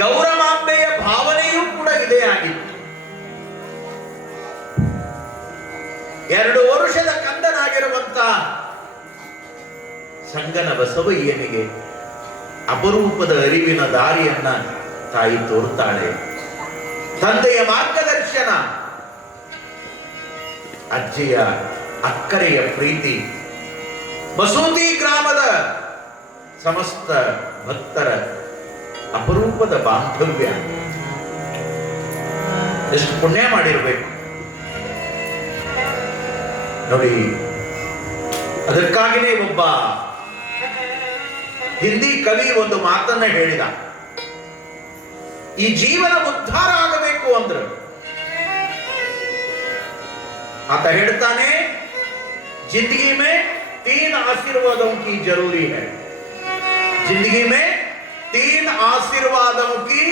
ಗೌರವಾಂಬೆಯ ಭಾವನೆಯೂ ಕೂಡ ಇದೇ ಆಗಿತ್ತು. ಎರಡು ವರುಷದ ಕಂದನಾಗಿರುವಂತ ಸಂಗನ ಬಸವಯ್ಯನಿಗೆ ಅಪರೂಪದ ಅರಿವಿನ ದಾರಿಯನ್ನ ತಾಯಿ ತೋರುತ್ತಾಳೆ. ತಂದೆಯ ಮಾರ್ಗದರ್ಶನ, ಅಜ್ಜಿಯ ಅಕ್ಕರೆಯ ಪ್ರೀತಿ, ಮಸೂತಿ ಗ್ರಾಮದ ಸಮಸ್ತ ಭಕ್ತರ ಅಪರೂಪದ ಬಾಂಧವ್ಯ ಎಷ್ಟು ಪುಣ್ಯ ಮಾಡಿರಬೇಕು ನೋಡಿ ಅದಕ್ಕಾಗಿಯೇ ಒಬ್ಬ ಹಿಂದಿ ಕವಿ ಒಂದು ಮಾತನ್ನ ಹೇಳಿದ ಈ ಜೀವನ ಉದ್ಧಾರ ಆಗಬೇಕು ಅಂದ್ರೆ ಆತ ಹೇಳ್ತಾನೆ जिंदगी में तीन आशीर्वादों की जरूरी है जिंदगी में तीन आशीर्वादों की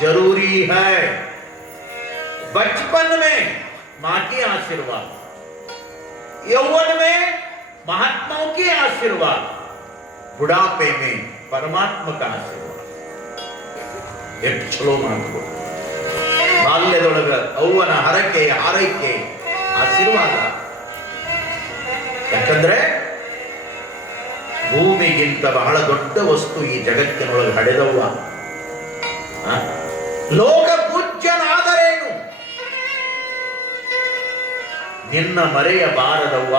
जरूरी है बचपन में मां की आशीर्वाद यौवन में महात्माओं की आशीर्वाद बुढ़ापे में परमात्मा का आशीर्वाद ಎಷ್ಟು ಚಲೋ ಮಾತು ಬಾಲ್ಯದೊಳಗ ಅವ್ವನ ಹರಕೆ ಹಾರೈಕೆ ಆಶೀರ್ವಾದ ಯಾಕಂದ್ರೆ ಭೂಮಿಗಿಂತ ಬಹಳ ದೊಡ್ಡ ವಸ್ತು ಈ ಜಗತ್ತಿನೊಳಗೆ ಹಡೆದವ್ವ? ಲೋಕ ಪೂಜ್ಯನಾದರೇನು ನಿನ್ನ ಮರೆಯಬಾರದವ್ವ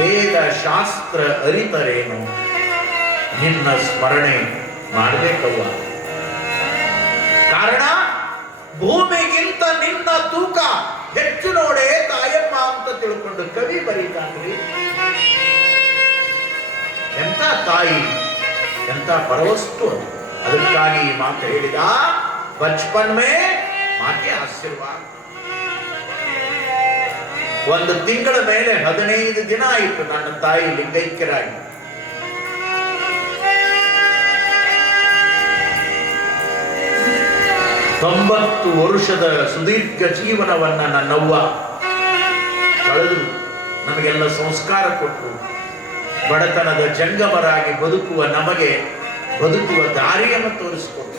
ವೇದ ಶಾಸ್ತ್ರ ಅರಿತರೇನು? ನಿನ್ನ ಸ್ಮರಣೆ ಮಾಡಬೇಕವ್ವ. ಕಾರಣ, ಭೂಮಿಗಿಂತ ನಿನ್ನ ತೂಕ ಹೆಚ್ಚು ನೋಡೇ ತಾಯಮ್ಮ ಅಂತ ತಿಳ್ಕೊಂಡು ಕವಿ ಬರೀತಾನ್ರಿ. ಎಂತ ತಾಯಿ, ಎಂಥ ಪರವಸ್ತು ಅದಕ್ಕಾಗಿ ಈ ಮಾತು ಹೇಳಿದ ಬಚ್ಪನ್ ಮೇ ಮಾತೆ ಆಶೀರ್ವಾದ. ಒಂದು ತಿಂಗಳ ಮೇಲೆ ಹದಿನೈದು ದಿನ ಆಯಿತು ನನ್ನ ತಾಯಿ ಲಿಂಗೈಕ್ಯರಾಗಿ. ತೊಂಬತ್ತು ವರ್ಷದ ಸುದೀರ್ಘ ಜೀವನವನ್ನ ನನ್ನವ್ವ ಕಳೆದು ನಮಗೆಲ್ಲ ಸಂಸ್ಕಾರ ಕೊಟ್ಟು ಬಡತನದ ಜಂಗಮರಾಗಿ ಬದುಕುವ ನಮಗೆ ಬದುಕುವ ದಾರಿಯನ್ನು ತೋರಿಸಿಕೊಟ್ಟು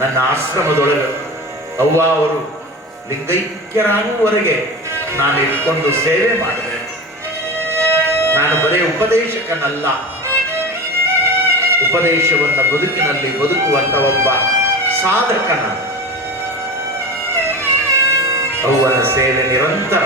ನನ್ನ ಆಶ್ರಮದೊಳಗೆ ಅವ್ವ ಅವರು ಲಿಂಗೈಕ್ಯರಾಗುವವರೆಗೆ ನಾನು ಇಟ್ಕೊಂಡು ಸೇವೆ ಮಾಡಿದೆ. ನಾನು ಬರೇ ಉಪದೇಶಕನಲ್ಲ. ಉಪದೇಶವನ್ನು ಬದುಕಿನಲ್ಲಿ ಬದುಕುವಂತ ಒಬ್ಬ ಸಾಧಕನ. ಅವ್ವನ ಸೇವೆ ನಿರಂತರ.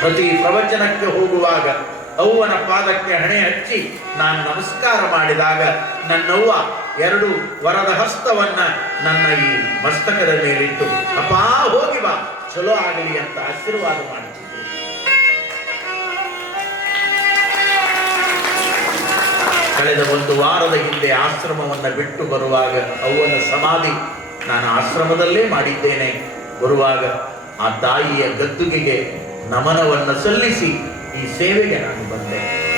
ಪ್ರತಿ ಪ್ರವಚನಕ್ಕೆ ಹೋಗುವಾಗ ಅವ್ವನ ಪಾದಕ್ಕೆ ಹಣೆ ಹಚ್ಚಿ ನಾನು ನಮಸ್ಕಾರ ಮಾಡಿದಾಗ ನನ್ನವ್ವ ಎರಡು ವರದ ಹಸ್ತವನ್ನ ನನ್ನ ಈ ಮಸ್ತಕದ ಮೇಲಿಟ್ಟು ಅಪಾ ಹೋಗಿ ಬಾ. ಚಲೋ ಆಗಲಿ ಅಂತ ಆಶೀರ್ವಾದ ಮಾಡಿದ್ರು ಕಳೆದ ಒಂದು ವಾರದ ಹಿಂದೆ ಆಶ್ರಮವನ್ನ ಬಿಟ್ಟು ಬರುವಾಗ ಅವ್ವನ ಸಮಾಧಿ ನಾನು ಆಶ್ರಮದಲ್ಲೇ ಮಾಡಿದ್ದೇನೆ. ಬರುವಾಗ ಆ ತಾಯಿಯ ಗದ್ದುಗೆಗೆ ನಮನವನ್ನು ಸಲ್ಲಿಸಿ ಈ ಸೇವೆಗೆ ನಾನು ಬಂದೆ.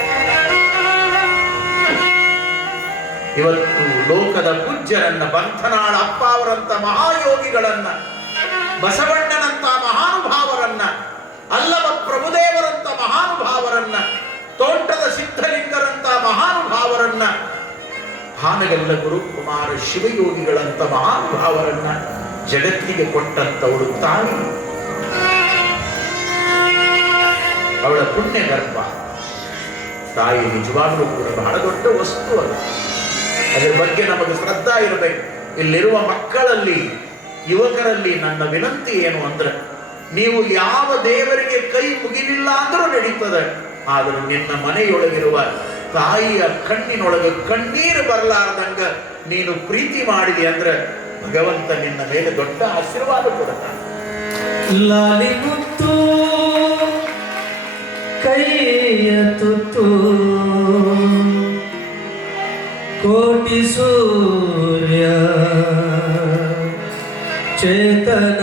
ಇವತ್ತು ಲೋಕದ ಪೂಜ್ಯರನ್ನ ಬಂಥನಾಳ ಅಪ್ಪ ಅವರಂತ ಮಹಾಯೋಗಿಗಳನ್ನ, ಬಸವಣ್ಣನಂತ ಮಹಾನುಭಾವರನ್ನ, ಅಲ್ಲವ ಪ್ರಭುದೇವರಂತ ಮಹಾನುಭಾವರನ್ನ, ತೋಟದ ಸಿದ್ಧಲಿಂಗರಂತ ಮಹಾನುಭಾವರನ್ನ ಹಾನಗಲ್ಲ ಗುರುಕುಮಾರ ಶಿವಯೋಗಿಗಳಂತ ಮಹಾನುಭಾವರನ್ನ ಜಗತ್ತಿಗೆ ಕೊಟ್ಟಂತವಳು ತಾಯಿ. ಅವಳ ಪುಣ್ಯ ಗರ್ಭ. ತಾಯಿ ನಿಜವಾಗ್ಲೂ ಕೂಡ ಬಹಳ ದೊಡ್ಡ ವಸ್ತು ಅದು ಅದರ ಬಗ್ಗೆ ನಮಗೆ ಶ್ರದ್ಧಾ ಇರಬೇಕು. ಇಲ್ಲಿರುವ ಮಕ್ಕಳಲ್ಲಿ, ಯುವಕರಲ್ಲಿ ನನ್ನ ವಿನಂತಿ ಏನು ಅಂದ್ರೆ, ನೀವು ಯಾವ ದೇವರಿಗೆ ಕೈ ಮುಗಿಲಿಲ್ಲ ಅಂದರೂ ನಡೀತದೆ. ಆದರೆ ನಿನ್ನ ಮನೆಯೊಳಗಿರುವ ತಾಯಿಯ ಕಣ್ಣಿನೊಳಗೆ ಕಣ್ಣೀರು ಬರಲಾರ್ದಂಗ ನೀನು ಪ್ರೀತಿ ಮಾಡಿದಿ ಅಂದ್ರೆ, ಭಗವಂತ ನಿನ್ನ ಮೇಲೆ ದೊಡ್ಡ ಆಶೀರ್ವಾದ ಕೊಡುತ್ತಾನೆ. ಕೈಯ ತುತ್ತು ಕೋಟಿ ಸೂರ್ಯ ಚೇತನ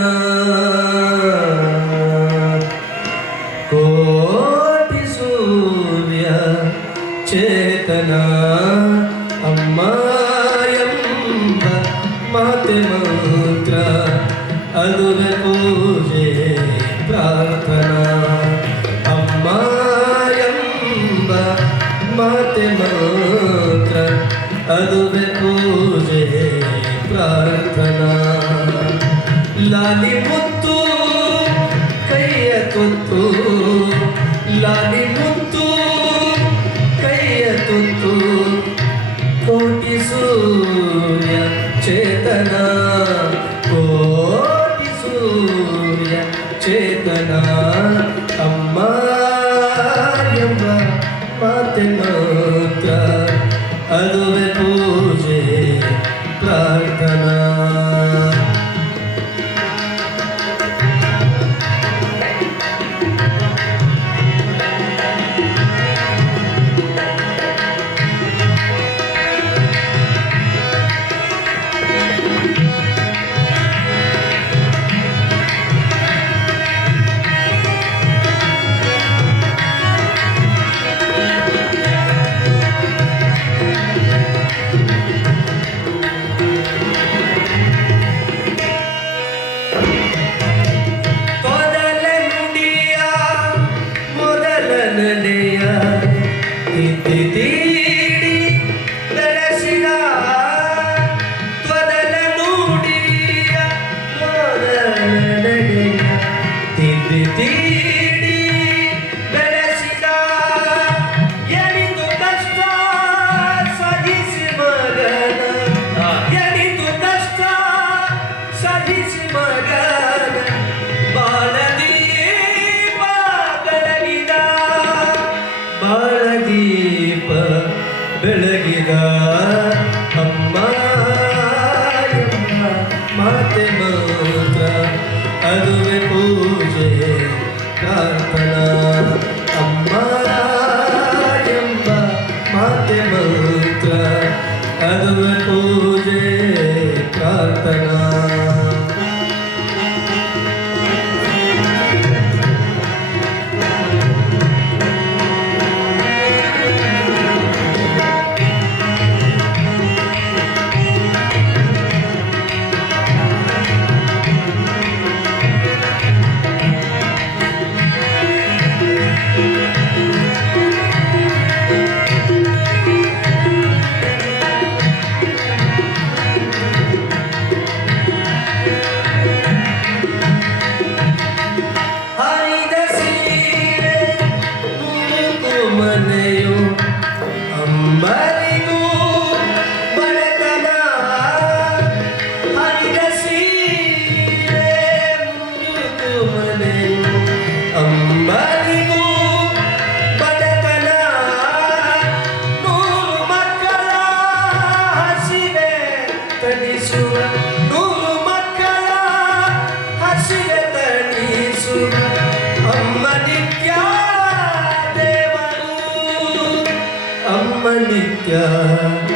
oh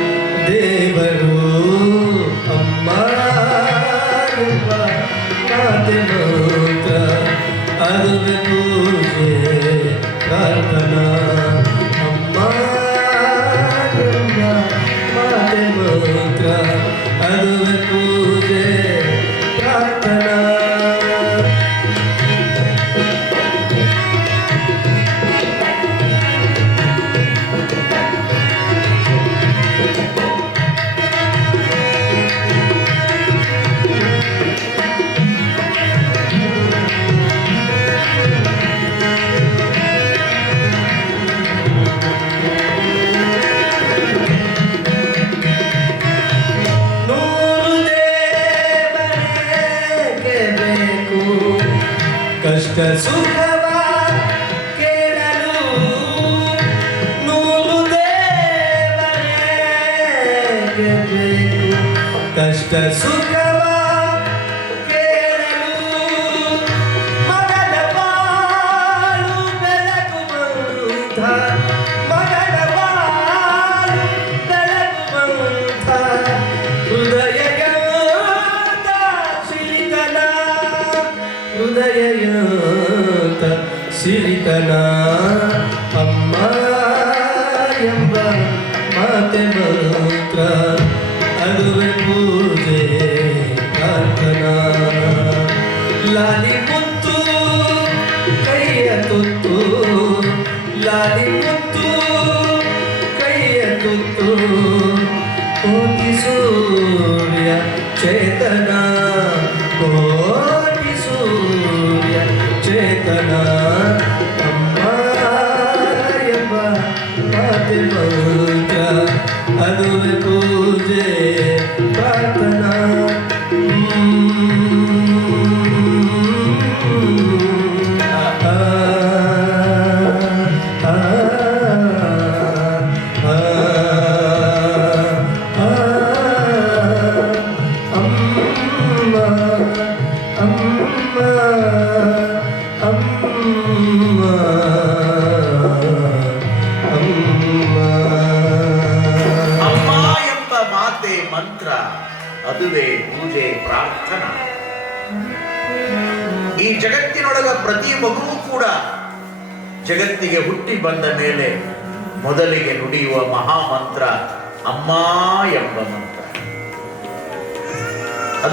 ಸಿರಿತನ ಅಮ್ಮ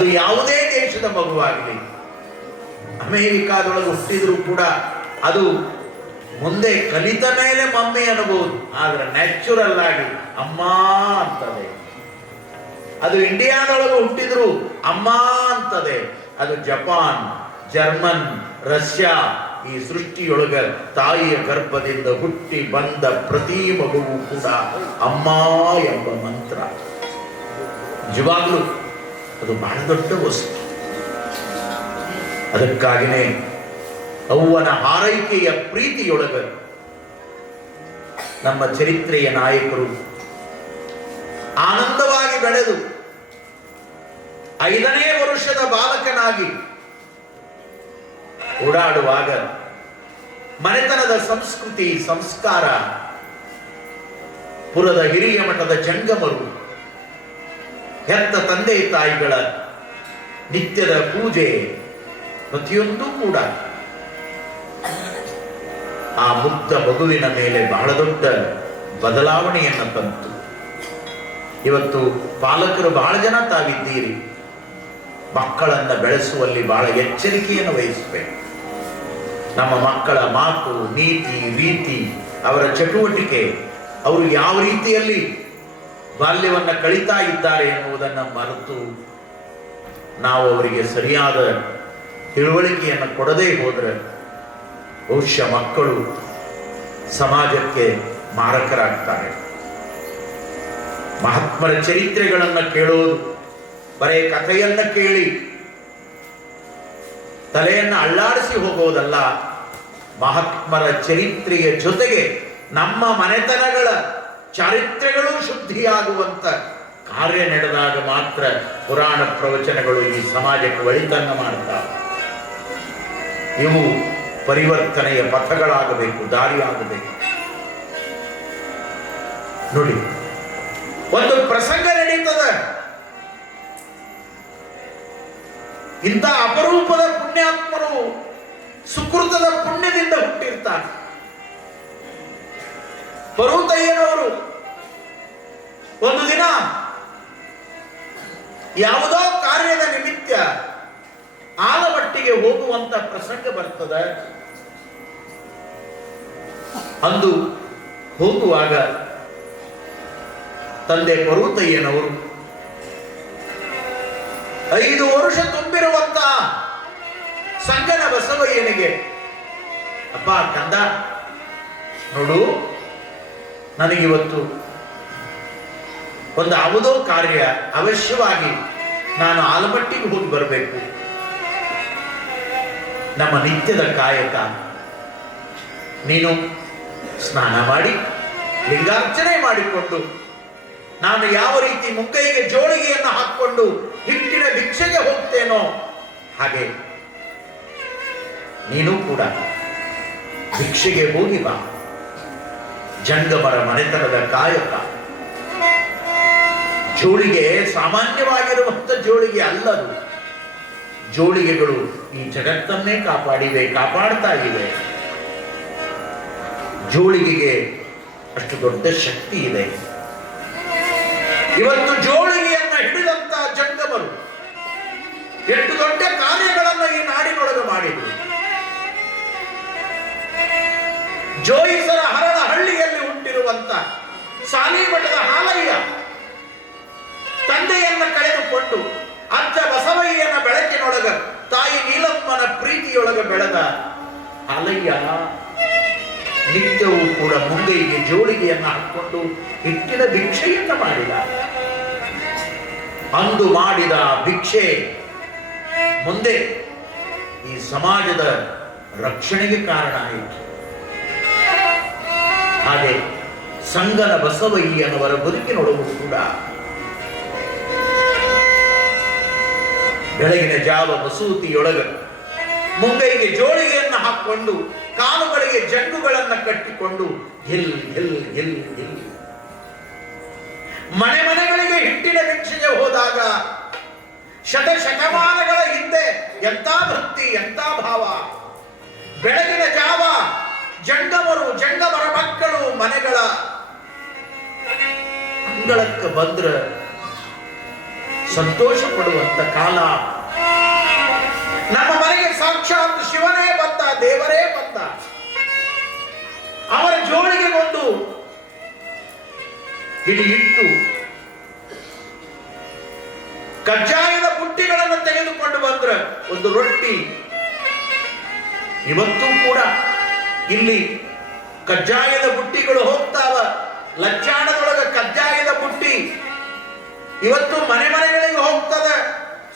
ಅದು ಯಾವುದೇ ದೇಶದ ಮಗುವಾಗಲಿ ಅಮೇರಿಕಾದೊಳಗೆ ಹುಟ್ಟಿದ್ರು ಕೂಡ ಅದು ಮುಂದೆ ಕಲಿತ ಮೇಲೆ ಮಮ್ಮಿ ಅನ್ನಬಹುದು ಆದ್ರೆ ನ್ಯಾಚುರಲ್ ಆಗಿ ಅಮ್ಮ ಅಂತದೆ. ಅದು ಇಂಡಿಯಾದೊಳಗೆ ಹುಟ್ಟಿದ್ರು ಅಮ್ಮ ಅಂತದೆ. ಅದು ಜಪಾನ್, ಜರ್ಮನ್, ರಷ್ಯಾ ಈ ಸೃಷ್ಟಿಯೊಳಗ ತಾಯಿಯ ಗರ್ಭದಿಂದ ಹುಟ್ಟಿ ಬಂದ ಪ್ರತಿ ಮಗುವು ಕೂಡ ಅಮ್ಮ ಎಂಬ ಮಂತ್ರ. ನಿಜವಾಗ್ಲೂ ಅದು ಬಹಳ ದೊಡ್ಡ ವಸ್ತು. ಅದಕ್ಕಾಗಿನೇ ಅವ್ವನ ಆರೈಕೆಯ ಪ್ರೀತಿಯೊಳಗ ನಮ್ಮ ಚರಿತ್ರೆಯ ನಾಯಕರು ಆನಂದವಾಗಿ ಬೆಳೆದು ಐದನೇ ವರುಷದ ಬಾಲಕನಾಗಿ ಓಡಾಡುವಾಗ ಮನೆತನದ ಸಂಸ್ಕೃತಿ, ಸಂಸ್ಕಾರ, ಪುರದ ಹಿರಿಯ ಮಠದ ಜಂಗಮರು ಹೆತ್ತ ತಂದೆ ತಾಯಿಗಳ ನಿತ್ಯದ ಪೂಜೆ ಪ್ರತಿಯೊಂದೂ ಕೂಡ ಆ ಮುಕ್ತ ಮಗುವಿನ ಮೇಲೆ ಬಹಳ ದೊಡ್ಡ ಬದಲಾವಣೆಯನ್ನು ತಂತು. ಇವತ್ತು ಪಾಲಕರು ಬಹಳ ಜನ ತಾವಿದ್ದೀರಿ. ಮಕ್ಕಳನ್ನು ಬೆಳೆಸುವಲ್ಲಿ ಬಹಳ ಎಚ್ಚರಿಕೆಯನ್ನು ವಹಿಸಬೇಕು. ನಮ್ಮ ಮಕ್ಕಳ ಮಾತು, ನೀತಿ, ರೀತಿ, ಅವರ ಚಟುವಟಿಕೆ, ಅವರು ಯಾವ ರೀತಿಯಲ್ಲಿ ಬಾಲ್ಯವನ್ನ ಕಳೀತಾ ಇದ್ದಾರೆ ಎನ್ನುವುದನ್ನು ಮರೆತು ನಾವು ಅವರಿಗೆ ಸರಿಯಾದ ತಿಳುವಳಿಕೆಯನ್ನು ಕೊಡದೇ ಹೋದರೆ ಬಹುಶಃ ಮಕ್ಕಳು ಸಮಾಜಕ್ಕೆ ಮಾರಕರಾಗ್ತಾರೆ. ಮಹಾತ್ಮರ ಚರಿತ್ರೆಗಳನ್ನು ಕೇಳೋದು, ಬರೇ ಕಥೆಯನ್ನು ಕೇಳಿ, ತಲೆಯನ್ನು ಅಳ್ಳಾಡಿಸಿ ಹೋಗೋದಲ್ಲ, ಮಹಾತ್ಮರ ಚರಿತ್ರೆಯ ಜೊತೆಗೆ ನಮ್ಮ ಮನೆತನಗಳ ಚಾರಿತ್ರ್ಯಗಳು ಶುದ್ಧಿಯಾಗುವಂತ ಕಾರ್ಯ ನಡೆದಾಗ ಮಾತ್ರ ಪುರಾಣ ಪ್ರವಚನಗಳು ಈ ಸಮಾಜಕ್ಕೆ ಒಳಿತನ್ನು ಮಾಡ್ತಾವೆ ಇವು ಪರಿವರ್ತನೆಯ ಪಥಗಳಾಗಬೇಕು, ದಾರಿಯಾಗಬೇಕು. ನೋಡಿ, ಒಂದು ಪ್ರಸಂಗ ನಡೀತದೆ. ಇಂಥ ಅಪರೂಪದ ಪುಣ್ಯಾತ್ಮರು ಸುಕೃತದ ಪುಣ್ಯದಿಂದ ಹುಟ್ಟಿರ್ತಾರೆ. ಪರ್ವತಯ್ಯನವರು ಒಂದು ದಿನ ಯಾವುದೋ ಕಾರ್ಯದ ನಿಮಿತ್ತ ಆಲಮಟ್ಟಿಗೆ ಹೋಗುವಂತ ಪ್ರಸಂಗ ಬರ್ತದೆ. ಅಂದು ಹೋಗುವಾಗ ತಂದೆ ಪರ್ವತಯ್ಯನವರು ಐದು ವರ್ಷ ತುಂಬಿರುವಂತ ಸಂಗನ ಬಸವಯ್ಯನಿಗೆ ಅಪ್ಪ ಕಂದ ನೋಡು ನನಗಿವತ್ತು ಒಂದು ಯಾವುದೋ ಕಾರ್ಯ ಅವಶ್ಯವಾಗಿ ನಾನು ಆಲಮಟ್ಟಿಗೆ ಹೋಗಿ ಬರಬೇಕು. ನಮ್ಮ ನಿತ್ಯದ ಕಾಯಕ. ನೀನು ಸ್ನಾನ ಮಾಡಿ, ಲಿಂಗಾರ್ಚನೆ ಮಾಡಿಕೊಂಡು, ನಾನು ಯಾವ ರೀತಿ ಮುಕ್ಕೈಗೆ ಜೋಳಿಗೆಯನ್ನು ಹಾಕಿಕೊಂಡು ಹಿಟ್ಟಿನ ಭಿಕ್ಷೆಗೆ ಹೋಗ್ತೇನೋ ಹಾಗೆ ನೀನು ಕೂಡ ಭಿಕ್ಷೆಗೆ ಹೋಗಿ ಬಾ. ಜಂಗಮರ ಮನೆತನದ ಕಾಯಕ. ಜೋಳಿಗೆ ಸಾಮಾನ್ಯವಾಗಿರುವಂಥ ಜೋಳಿಗೆ ಅಲ್ಲದು. ಜೋಳಿಗೆಗಳು ಈ ಜಗತ್ತನ್ನೇ ಕಾಪಾಡಿವೆ, ಕಾಪಾಡ್ತಾ ಇವೆ. ಜೋಳಿಗೆಗೆ ಅಷ್ಟು ದೊಡ್ಡ ಶಕ್ತಿ ಇದೆ. ಇವತ್ತು ಜೋಳಿಗೆಯನ್ನ ಹಿಡಿದಂತ ಜಂಗಮರು, ಎಷ್ಟು ದೊಡ್ಡ ಕಾರ್ಯಗಳನ್ನು ಸಾಲಿ ಮಠದ ಹಾಲಯ್ಯ. ತಂದೆಯನ್ನು ಕಳೆದುಕೊಂಡು ಅಜ್ಜ ಬಸವಯ್ಯನ ಬೆಳಕಿನೊಳಗ ತಾಯಿ ನೀಲಪ್ಪನ ಪ್ರೀತಿಯೊಳಗ ಬೆಳೆದ ಹಾಲಯ್ಯ ನಿತ್ಯವೂ ಕೂಡ ಮುಂದೆಗೆ ಜೋಳಿಗೆಯನ್ನು ಹಾಕಿಕೊಂಡು ಹೆಚ್ಚಿನ ಭಿಕ್ಷೆಯನ್ನ ಮಾಡಿದ. ಅಂದು ಮಾಡಿದ ಭಿಕ್ಷೆ ಮುಂದೆ ಈ ಸಮಾಜದ ರಕ್ಷಣೆಗೆ ಕಾರಣ ಆಯಿತು. ಹಾಗೆ ಸಂಗನ ಬಸವಯ್ಯನವರ ನೋಡುವುದು ಕೂಡ. ಬೆಳಗಿನ ಜಾವ ಬಸೂತಿಯೊಳಗ ಮುಂಗೈಗೆ ಜೋಳಿಗೆಯನ್ನು ಹಾಕೊಂಡು, ಕಾಲುಗಳಿಗೆ ಜಂಗುಗಳನ್ನು ಕಟ್ಟಿಕೊಂಡು ಎಲ್ ಎಲ್ ಎಲ್ ಎಲ್ ಮನೆ ಮನೆಗಳಿಗೆ ಹಿಟ್ಟಿನ ಭಿಕ್ಷೆಗೆ ಹೋದಾಗ ಶತ ಶತಮಾನಗಳ ಹಿಂದೆ ಎಂತ ಭಕ್ತಿ ಎಂತ ಭಾವ. ಬೆಳಗಿನ ಜಾವ ಜಂಗಮರು, ಜಂಗಮರ ಮಕ್ಕಳು ಮನೆಗಳ ಅಂಗಳಕ್ಕೆ ಬಂದ್ರ ಸಂತೋಷ ಪಡುವಂತ ಕಾಲ. ನಮ್ಮ ಮನೆಗೆ ಸಾಕ್ಷಾತ್ ಶಿವನೇ ಬಂದ, ದೇವರೇ ಬಂದ. ಅವರ ಜೋಳಿಗೆ ಒಂದು ಹಿಡಿ ಇಟ್ಟು ಕಜ್ಜಾಯದ ಬುಟ್ಟಿಗಳನ್ನು ತೆಗೆದುಕೊಂಡು ಬಂದ್ರ ಒಂದು ರೊಟ್ಟಿ. ಇವತ್ತೂ ಕೂಡ ಇಲ್ಲಿ ಕಜ್ಜಾಯದ ಬುಟ್ಟಿಗಳು ಹೋಗ್ತಾವ. ಲಚ್ಚಾಣದೊಳಗ ಕಜ್ಜಾಯದ ಬುಟ್ಟಿ ಇವತ್ತು ಮನೆ ಮನೆಗಳಿಗೆ ಹೋಗ್ತದ,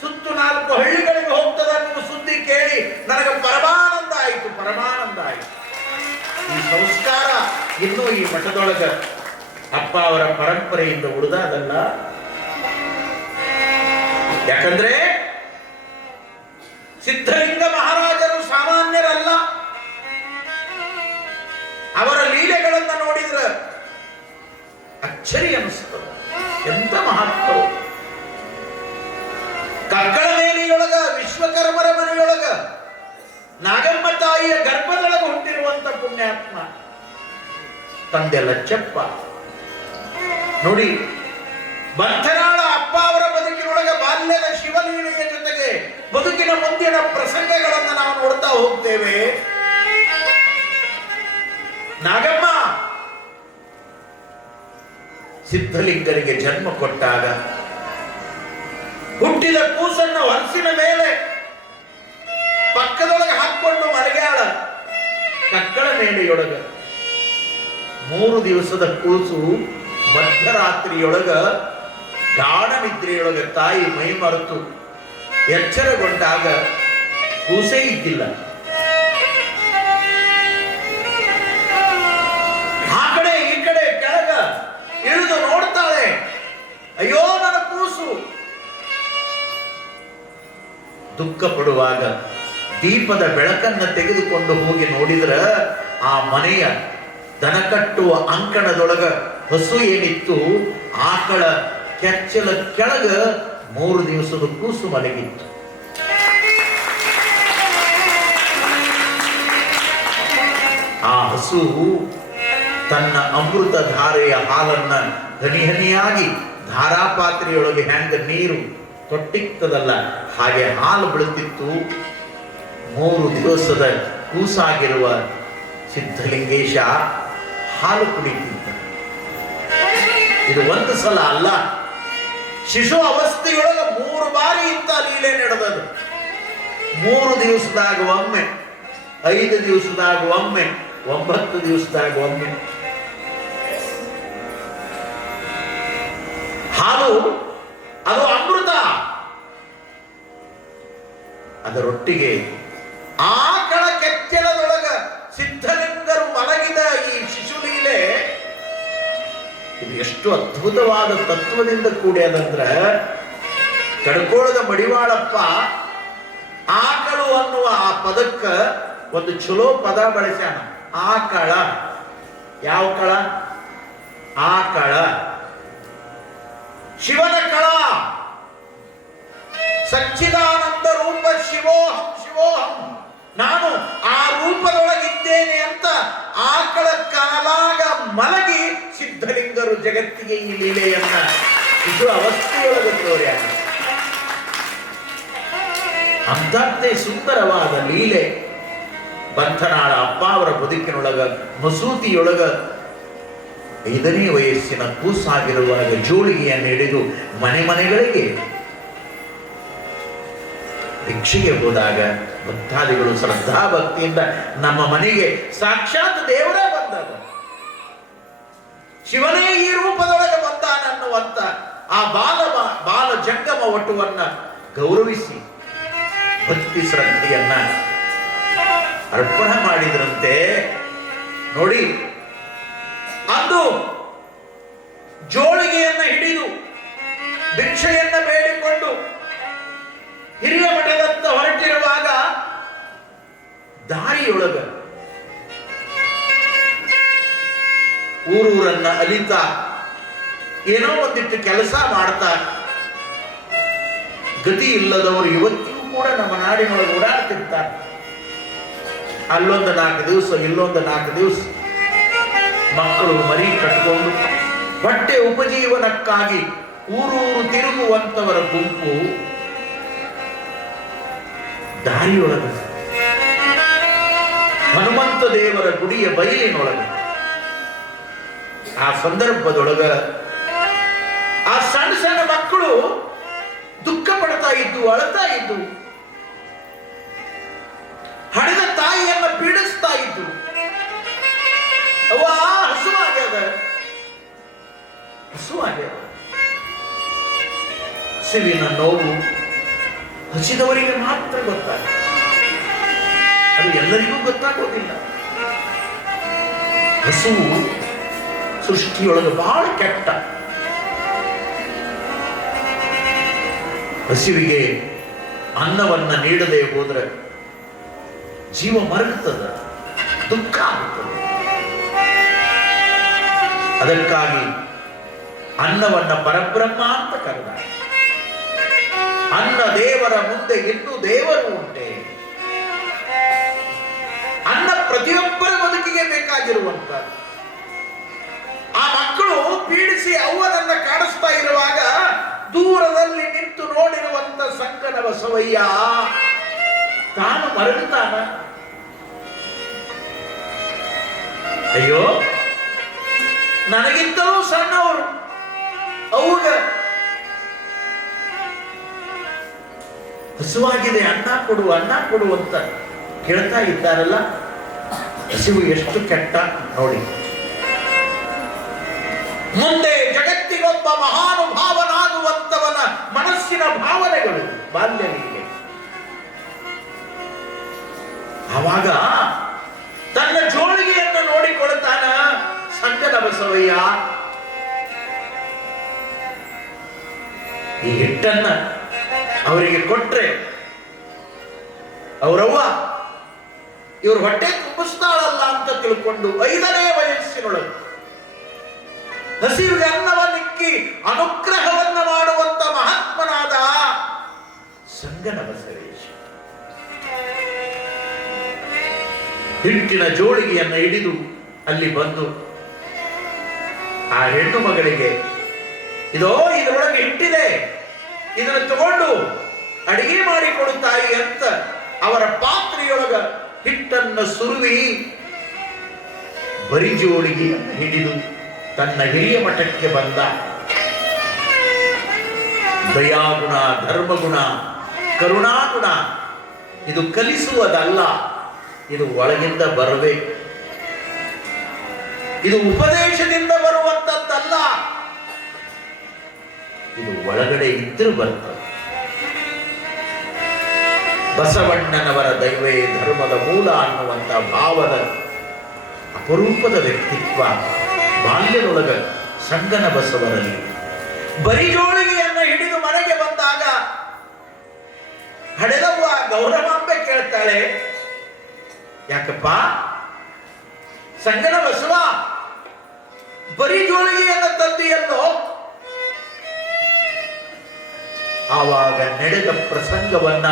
ಸುತ್ತು ನಾಲ್ಕು ಹಳ್ಳಿಗಳಿಗೆ ಹೋಗ್ತದ ಅನ್ನುವ ಸುದ್ದಿ ಕೇಳಿ ನನಗೆ ಪರಮಾನಂದ ಆಯಿತು ಪರಮಾನಂದ ಆಯಿತು. ಈ ಸಂಸ್ಕಾರ ಇನ್ನೂ ಈ ಮಠದೊಳಗ ಅಪ್ಪ ಅವರ ಪರಂಪರೆಯಿಂದ ಉಳಿದಾದಲ್ಲ ಯಾಕಂದ್ರೆ ಸಿದ್ಧಲಿಂಗ ಮಹಾರಾಜರು ಸಾಮಾನ್ಯರಲ್ಲ. ಅವರ ಲೀಲೆಗಳನ್ನ ನೋಡಿದ್ರ ಅಚ್ಚರಿ ಅನಿಸ್ತದೆ ಎಂತ ಮಹತ್ವ ಕಕ್ಕಳ ಮೇಲೆಯೊಳಗ, ವಿಶ್ವಕರ್ಮರ ಮನೆಯೊಳಗ ನಾಗಮ್ಮ ತಾಯಿಯ ಗರ್ಭದೊಳಗ ಹುಟ್ಟಿರುವಂತ ಪುಣ್ಯಾತ್ಮ. ತಂದೆ ಲಚ್ಚಪ್ಪ ನೋಡಿ, ಬಂಧನಾಳ ಅಪ್ಪ ಅವರ ಬದುಕಿನೊಳಗ ಬಾಲ್ಯದ ಶಿವಲೀಲೆಯ ಜೊತೆಗೆ ಬದುಕಿನ ಮುಂದಿನ ಪ್ರಸಂಗಗಳನ್ನು ನಾವು ನೋಡ್ತಾ ಹೋಗ್ತೇವೆ. ನಾಗಮ್ಮ ಸಿದ್ಧಲಿಂಗರಿಗೆ ಜನ್ಮ ಕೊಟ್ಟಾಗ ಹುಟ್ಟಿದ ಕೂಸನ್ನು ಹೊರಸಿನ ಮೇಲೆ ಪಕ್ಕದೊಳಗೆ ಹಾಕೊಂಡು ಮಲಗ್ಯಾಳ. ಕಕ್ಕಳ ಮೇಲೆಯೊಳಗ. ಮೂರು ದಿವಸದ ಕೂಸು ಮಧ್ಯರಾತ್ರಿಯೊಳಗ ಗಾಢ ನಿದ್ರೆಯೊಳಗ ತಾಯಿ ಮೈ ಮರೆತು ಎಚ್ಚರಗೊಂಡಾಗ ಕೂಸೇ ಇದ್ದಿಲ್ಲ. ದುಃಖ ಪಡುವಾಗ ದೀಪದ ಬೆಳಕನ್ನ ತೆಗೆದುಕೊಂಡು ಹೋಗಿ ನೋಡಿದ್ರ ಆ ಮನೆಯ ದನ ಕಟ್ಟುವ ಅಂಕಣದೊಳಗ ಹಸು ಏನಿತ್ತು, ಆಕಳ ಕೆಚ್ಚಲ ಕೆಳಗ ಮೂರು ದಿವಸದ ಕೂಸು ಮಲಗಿತ್ತು. ಆ ಹಸು ತನ್ನ ಅಮೃತ ಧಾರೆಯ ಹಾಲನ್ನ ಹನಿ ಹನಿಯಾಗಿ ಧಾರಾಪಾತ್ರೆಯೊಳಗೆ ಹೆಂಗ ನೀರು ತೊಟ್ಟಿಕ್ತದಲ್ಲ ಹಾಗೆ ಹಾಲು ಬೀಳುತ್ತಿತ್ತು ಮೂರು ದಿವಸದ ಕೂಸಾಗಿರುವ ಸಿದ್ಧಲಿಂಗೇಶ ಹಾಲು ಕುಡಿತಿದ್ದ ಇದು ಒಂದು ಸಲ ಅಲ್ಲ, ಶಿಶು ಅವಸ್ಥೆಯೊಳಗ ಮೂರು ಬಾರಿ ಇತ್ತ ಲೀಲೆ ನಡೆದದು ಮೂರು ದಿವಸದಾಗ ಒಮ್ಮೆ, ಐದು ದಿವಸದಾಗ ಒಮ್ಮೆ, ಒಂಬತ್ತು ದಿವಸದಾಗ ಒಮ್ಮೆ. ಹಾಲು, ಅದು ಅಮೃತ. ಅದರೊಟ್ಟಿಗೆ ಆಕಳ ಕೆಚ್ಚಲದೊಳಗ ಸಿದ್ಧಲಿಂಗರು ಮಲಗಿದ ಈ ಶಿಶುಲೀಲೆ ಇದು ಎಷ್ಟು ಅದ್ಭುತವಾದ ತತ್ವದಿಂದ ಕೂಡ್ಯದಂದ್ರ ಕಡ್ಕೋಳದ ಮಡಿವಾಳಪ್ಪ ಆಕಳು ಅನ್ನುವ ಆ ಪದಕ್ಕ ಒಂದು ಚಲೋ ಪದ ಬಳಸ್ಯಾನ. ಆಕಳ. ಯಾವ ಕಳ? ಆಕಳ. ಶಿವನ ಕಳ. ಸಚ್ಚಿದಾನಂದ ರೂಪ ಶಿವೋಹಂ ಶಿವೋಹಂ. ನಾನು ಆ ರೂಪದೊಳಗಿದ್ದೇನೆ ಅಂತ ಆಕಳ ಕಾಲಾಗ ಮಲಗಿ ಸಿದ್ಧಲಿಂಗರು ಜಗತ್ತಿಗೆ ಈ ಲೀಲೆಯನ್ನ ಇದು ಅವಸ್ಥೆಯೊಳಗೆ ತೋರ್ಯಾನ ಅಂಥದ್ದೇ ಸುಂದರವಾದ ಲೀಲೆ ಬಂಧನಾಳ ಅಪ್ಪ ಅವರ ಬದುಕಿನೊಳಗ ಮಸೂತಿಯೊಳಗ ಐದನೇ ವಯಸ್ಸಿನ ಕೂಸಾಗಿರುವಾಗ ಜೋಳಿಗೆಯನ್ನು ಹಿಡಿದು ಮನೆ ಮನೆಗಳಿಗೆ ಭಿಕ್ಷೆಗೆ ಹೋದಾಗ ಭಕ್ತಾದಿಗಳು ಶ್ರದ್ಧಾ ಭಕ್ತಿಯಿಂದ ನಮ್ಮ ಮನೆಗೆ ಸಾಕ್ಷಾತ್ ದೇವರೇ ಬಂದಾಗ ಶಿವನೇ ಈ ರೂಪದೊಳಗೆ ಬಂದಾನನ್ನುವಂತ ಆ ಬಾಲ ಬಾಲ ಜಂಗಮ ಒಟ್ಟುವನ್ನ ಗೌರವಿಸಿ ಭಕ್ತಿ ಶ್ರದ್ಧೆಯನ್ನ ಅರ್ಪಣೆ ಮಾಡಿದ್ರಂತೆ. ನೋಡಿ, ಅಂದು ಜೋಳಿಗೆಯನ್ನ ಹಿಡಿದು ಭಿಕ್ಷೆಯನ್ನ ಬೇಡಿಕೊಂಡು ಹಿರಿಯ ಮಠದತ್ತ ಹೊರಟಿರುವಾಗ ದಾರಿಯೊಳಗ ಊರೂರನ್ನ ಅಲಿತಾ ಏನೋ ಒಂದಿಟ್ಟು ಕೆಲಸ ಮಾಡ್ತಾ ಗತಿ ಇಲ್ಲದವರು ಇವತ್ತಿಗೂ ಕೂಡ ನಮ್ಮ ನಾಡಿನೊಳಗೆ ಓಡಾಡ್ತಿರ್ತಾರೆ. ಅಲ್ಲೊಂದು ನಾಲ್ಕು ದಿವಸ ಇಲ್ಲೊಂದು ನಾಲ್ಕು ದಿವಸ ಮಕ್ಕಳು ಮರಿ ಕಟ್ಕೊಂಡು ಬಟ್ಟೆ ಉಪಜೀವನಕ್ಕಾಗಿ ಊರೂರು ತಿರುಗುವಂತವರ ಗುಂಪು ದಾರಿಯೊಳಗೆ. ಹನುಮಂತ ದೇವರ ಗುಡಿಯ ಬಯಲಿನೊಳಗೆ. ಆ ಸಂದರ್ಭದೊಳಗ ಆ ಸಣ್ಣ ಸಣ್ಣ ಮಕ್ಕಳು ದುಃಖ ಪಡ್ತಾ ಇದ್ದು, ಅಳತಾ ಇದ್ದು ಹಡೆದ ತಾಯಿಯನ್ನ ಪೀಡಿಸ್ತಾ ಇದ್ದು ಅವ ಹಸುವಾಗ್ಯದ ಹಸುವಾಗ್ಯದ ಸಿರಿನ ನೋವು ಹಸಿದವರಿಗೆ ಮಾತ್ರ ಗೊತ್ತಾಗ ಅದು ಎಲ್ಲರಿಗೂ ಗೊತ್ತಾಗೋದಿಲ್ಲ ಹಸುವು ಸೃಷ್ಟಿಯೊಳಗೆ ಬಹಳ ಕೆಟ್ಟ ಹಸಿವಿಗೆ ಅನ್ನವನ್ನ ನೀಡದೆ ಹೋದ್ರೆ ಜೀವ ಮರಗುತ್ತದ ದುಃಖ ಆಗುತ್ತದೆ ಅದಕ್ಕಾಗಿ ಅನ್ನವನ್ನ ಪರಬ್ರಹ್ಮ ಅಂತ ಕರೆದ ಅನ್ನ ದೇವರ ಮುಂದೆ ಇನ್ನೂ ದೇವರು ಉಂಟೆ. ಅನ್ನ ಪ್ರತಿಯೊಬ್ಬರ ಬದುಕಿಗೆ ಬೇಕಾಗಿರುವಂತ ಆ ಮಕ್ಕಳು ಪೀಡಿಸಿ ಅವ್ವನನ್ನ ಕಾಣಿಸ್ತಾ ಇರುವಾಗ ದೂರದಲ್ಲಿ ನಿಂತು ನೋಡಿರುವಂತ ಸಂಕನ ಬಸವಯ್ಯ ತಾನು ಮರಳುತ್ತಾನ? ಅಯ್ಯೋ, ನನಗಿಂತಲೂ ಸಣ್ಣವರು. ಅವುಗ ಹಸುವಾಗಿದೆ, ಅನ್ನ ಕೊಡು ಅನ್ನ ಕೊಡು ಅಂತ ಕೇಳ್ತಾ ಇದ್ದಾರಲ್ಲ, ಹಸಿವು ಎಷ್ಟು ಕೆಟ್ಟ ನೋಡಿ. ಮುಂದೆ ಜಗತ್ತಿಗೊಬ್ಬ ಮಹಾನುಭಾವನಾಗುವಂತವನ ಮನಸ್ಸಿನ ಭಾವನೆಗಳು ಬಾಲ್ಯನಿಗೆ ಆವಾಗ ತನ್ನ ಜೋಳಿಗೆಯನ್ನು ನೋಡಿಕೊಳ್ತಾನ ಸಂಗದ ಬಸವಯ್ಯ. ಈ ಹಿಟ್ಟನ್ನ ಅವರಿಗೆ ಕೊಟ್ರೆ ಅವರವ್ವ, ಇವ್ರ ಹೊಟ್ಟೆ ತುಂಬಿಸ್ತಾಳಲ್ಲ ಅಂತ ತಿಳ್ಕೊಂಡು ಐದನೇ ವಯಸ್ಸಿನೊಳಗೆ ಹಸಿರು ಅನ್ನವನ್ನಿಕ್ಕಿ ಅನುಗ್ರಹವನ್ನು ಮಾಡುವಂತ ಮಹಾತ್ಮನಾದ ಸಂಗನ ಬಸವೇಶ ಹಿಟ್ಟಿನ ಜೋಳಿಗೆಯನ್ನ ಹಿಡಿದು ಅಲ್ಲಿ ಬಂದು ಆ ಹೆಣ್ಣು ಮಗಳಿಗೆ, ಇದೋ, ಇದರೊಳಗೆ ಹಿಟ್ಟಿದೆ. ಇದನ್ನು ತಗೊಂಡು ಅಡಿಗೆ ಮಾಡಿಕೊಡು ತಾಯಿ ಅಂತ ಅವರ ಪಾತ್ರೆಯೊಳಗ ಹಿಟ್ಟನ್ನು ಸುರುವಿ ಬರಿಜೋಳಿಗೆ ಹಿಡಿದು ತನ್ನ ಹಿರಿಯ ಮಠಕ್ಕೆ ಬಂದ. ದಯಾಗುಣ, ಧರ್ಮಗುಣ, ಕರುಣಾಗುಣ, ಇದು ಕಲಿಸುವುದಲ್ಲ, ಇದು ಒಳಗಿಂದ ಬರಬೇಕು. ಇದು ಉಪದೇಶದಿಂದ ಬರುವಂತದ್ದಲ್ಲ. ಇದು ಒಳಗಡೆ ಇದ್ರೂ ಬರ್ತದೆ ಬಸವಣ್ಣನವರ ದೈವೇ, ಧರ್ಮದ ಮೂಲ ಅನ್ನುವಂತ ಭಾವದ ಅಪರೂಪದ ವ್ಯಕ್ತಿತ್ವ ಬಾಲ್ಯದೊಳಗ ಸಂಗನ ಬಸವರಲ್ಲಿ. ಬರಿ ಜೋಳಿಗೆಯನ್ನ ಹಿಡಿದು ಮನೆಗೆ ಬಂದಾಗ ಹಡೆದವ್ವ ಗೌರವಾಂಬೆ ಕೇಳ್ತಾಳೆ, ಯಾಕಪ್ಪ? ಸಂಗನ ಬಸವ, ಬರಿ ಜೋಳಿಗೆಯನ್ನ ತಂದಿಯಲ್ಲೋ ಆವಾಗ ನಡೆದ ಪ್ರಸಂಗವನ್ನ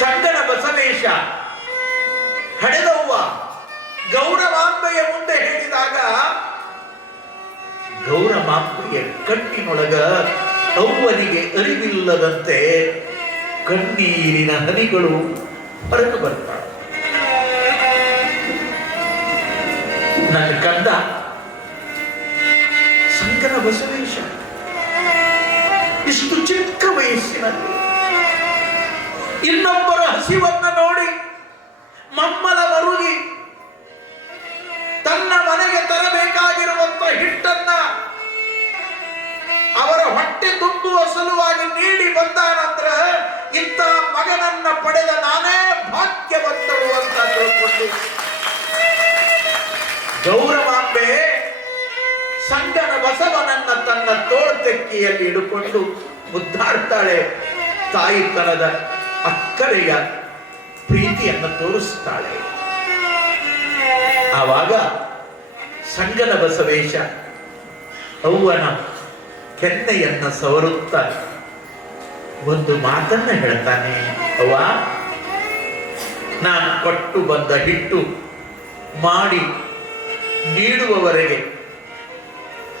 ಸಂಗನ ಬಸವೇಶ ಹಡೆದವ್ವ ಗೌರವಾಂಬೆಯ ಮುಂದೆ ಹೇಳಿದಾಗ, ಗೌರವಾಂಬೆಯ ಕಣ್ಣಿನೊಳಗ ಅವ್ವನಿಗೆ ಅರಿವಿಲ್ಲದಂತೆ ಕಣ್ಣೀರಿನ ಹನಿಗಳು ಹೊರಟು ಬರ್ತಾವೆ ನನ್ನ ಕಂದ ಸಂಗನ ಬಸವೇಶ. ಇಷ್ಟು ಚಿಕ್ಕ ವಯಸ್ಸಿನಲ್ಲಿ ಇನ್ನೊಬ್ಬರ ಹಸಿವನ್ನ ನೋಡಿ ಮಮ್ಮಲ ಮರುಗಿ ತನ್ನ ಮನೆಗೆ ತರಬೇಕಾಗಿರುವಂತ ಹಿಟ್ಟನ್ನ ಅವರ ಹೊಟ್ಟೆ ತುಂಬುವ ಸಲುವಾಗಿ ನೀಡಿ ಬಂದಾನಂದ್ರ ಇಂಥ ಮಗನನ್ನ ಪಡೆದ ನಾನೇ ಭಾಗ್ಯವಂತರು ಅಂತ ತಿಳ್ಕೊಂಡು. ಗೌರವಾಂಬೆ ಸಂಗನ ಬಸವನನ್ನ ತನ್ನ ತೋಳ್ತೆಕ್ಕಿಯಲ್ಲಿ ಇಡುಕೊಂಡು ಮುದ್ದಾಡ್ತಾಳೆ. ತಾಯಿತನದ ಅಕ್ಕರೆಯ ಪ್ರೀತಿಯನ್ನು ತೋರಿಸ್ತಾಳೆ. ಆವಾಗ ಸಂಗನ ಬಸವೇಶ ಅವ್ವನ ಕೆನ್ನೆಯನ್ನ ಸವರುತ್ತ ಒಂದು ಮಾತನ್ನ ಹೇಳ್ತಾನೆ ಅವ ನಾನು ಕೊಟ್ಟು ಬಂದ ಹಿಟ್ಟು ಮಾಡಿ ನೀಡುವವರೆಗೆ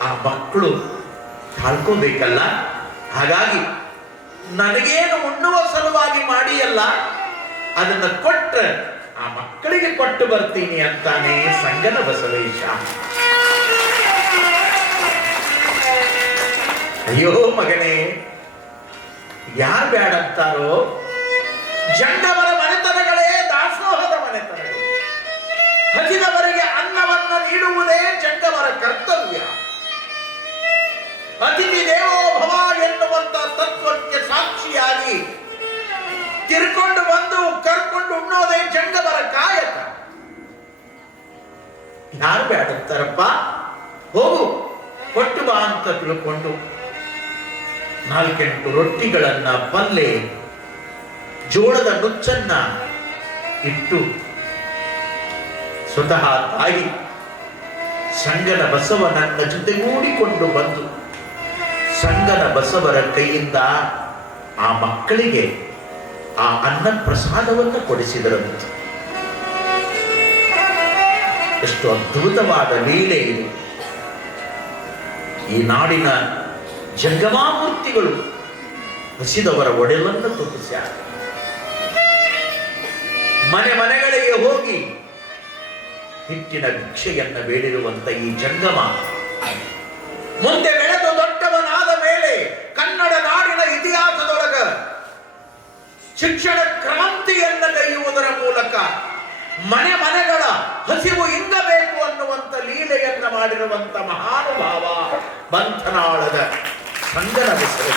ಆ ಮಕ್ಕಳು ತಾಳ್ಕೋಬೇಕಲ್ಲ ಹಾಗಾಗಿ ನನಗೇನು ಉಣ್ಣುವ ಸಲುವಾಗಿ ಮಾಡಿಯಲ್ಲ, ಅದನ್ನು ಕೊಟ್ಟರೆ ಆ ಮಕ್ಕಳಿಗೆ ಕೊಟ್ಟು ಬರ್ತೀನಿ ಅಂತಾನೆ ಸಂಗನ ಬಸವೇಶ. ಅಯ್ಯೋ ಮಗನೇ, ಯಾರು ಬೇಡ ಅಂತಾರೋ? ಜಂಡವರ ಮನೆತನಗಳೇ, ದಾಸೋಹದ ಮನೆತನಗಳು. ಹಸಿದವರಿಗೆ ಅನ್ನವನ್ನು ನೀಡುವುದೇ ಜಂಡವರ ಕರ್ತವ್ಯ. ಅತಿಥಿ ದೇವೋ ಭವ ಎನ್ನುವಂತ ತತ್ವಕ್ಕೆ ಸಾಕ್ಷಿಯಾಗಿ ತಿರ್ಕೊಂಡು ಬಂದು ಕರ್ಕೊಂಡು ಉಣ್ಣೋದೇ ಜಂಗಮರ ಕಾಯಕ. ಯಾರು ಬೇಡತ್ತಾರಪ್ಪ ಹೋಗು, ಕೊಟ್ಟು ಬಾ ಅಂತ ತಿಳ್ಕೊಂಡು ನಾಲ್ಕೆಂಟು ರೊಟ್ಟಿಗಳನ್ನ ಬಲ್ಲೆ ಜೋಳದ ನುಚ್ಚನ್ನ ಇಟ್ಟು ಸ್ವತಃ ತಾಯಿ ಸಂಗನ ಬಸವನನ್ನ ಜೊತೆಗೂಡಿಕೊಂಡು ಬಂದು ಸಂಗನ ಬಸವರ ಕೈಯಿಂದ ಆ ಮಕ್ಕಳಿಗೆ ಆ ಅನ್ನ ಪ್ರಸಾದವನ್ನು ಕೊಡಿಸಿದರಂತೆ ಎಷ್ಟು ಅದ್ಭುತವಾದ ಲೀಲೆ ಇದು. ಈ ನಾಡಿನ ಜಂಗಮಾಮೂರ್ತಿಗಳು ಹಸಿದವರ ಒಡೆಲನ್ನು ತುಂಬಿಸ್ಯಾರ ಮನೆ ಮನೆಗಳಿಗೆ ಹೋಗಿ ಹಿಟ್ಟಿನ ಭಿಕ್ಷೆಯನ್ನು ಬೇಡಿರುವಂತ ಈ ಜಂಗಮ. ಮುಂದೆ ಕನ್ನಡ ನಾಡಿನ ಇತಿಹಾಸದೊಳಗ ಶಿಕ್ಷಣ ಕ್ರಾಂತಿಯನ್ನ ಕೈಯುವುದರ ಮೂಲಕ ಮನೆ ಮನೆಗಳ ಹಸಿವು ಇಂಗಬೇಕು ಅನ್ನುವಂತ ಲೀಲೆಯನ್ನ ಮಾಡಿರುವಂತ ಮಹಾನುಭಾವ ಬಂಧನಾಳದ ಸಂಗನ ಹೆಸರು.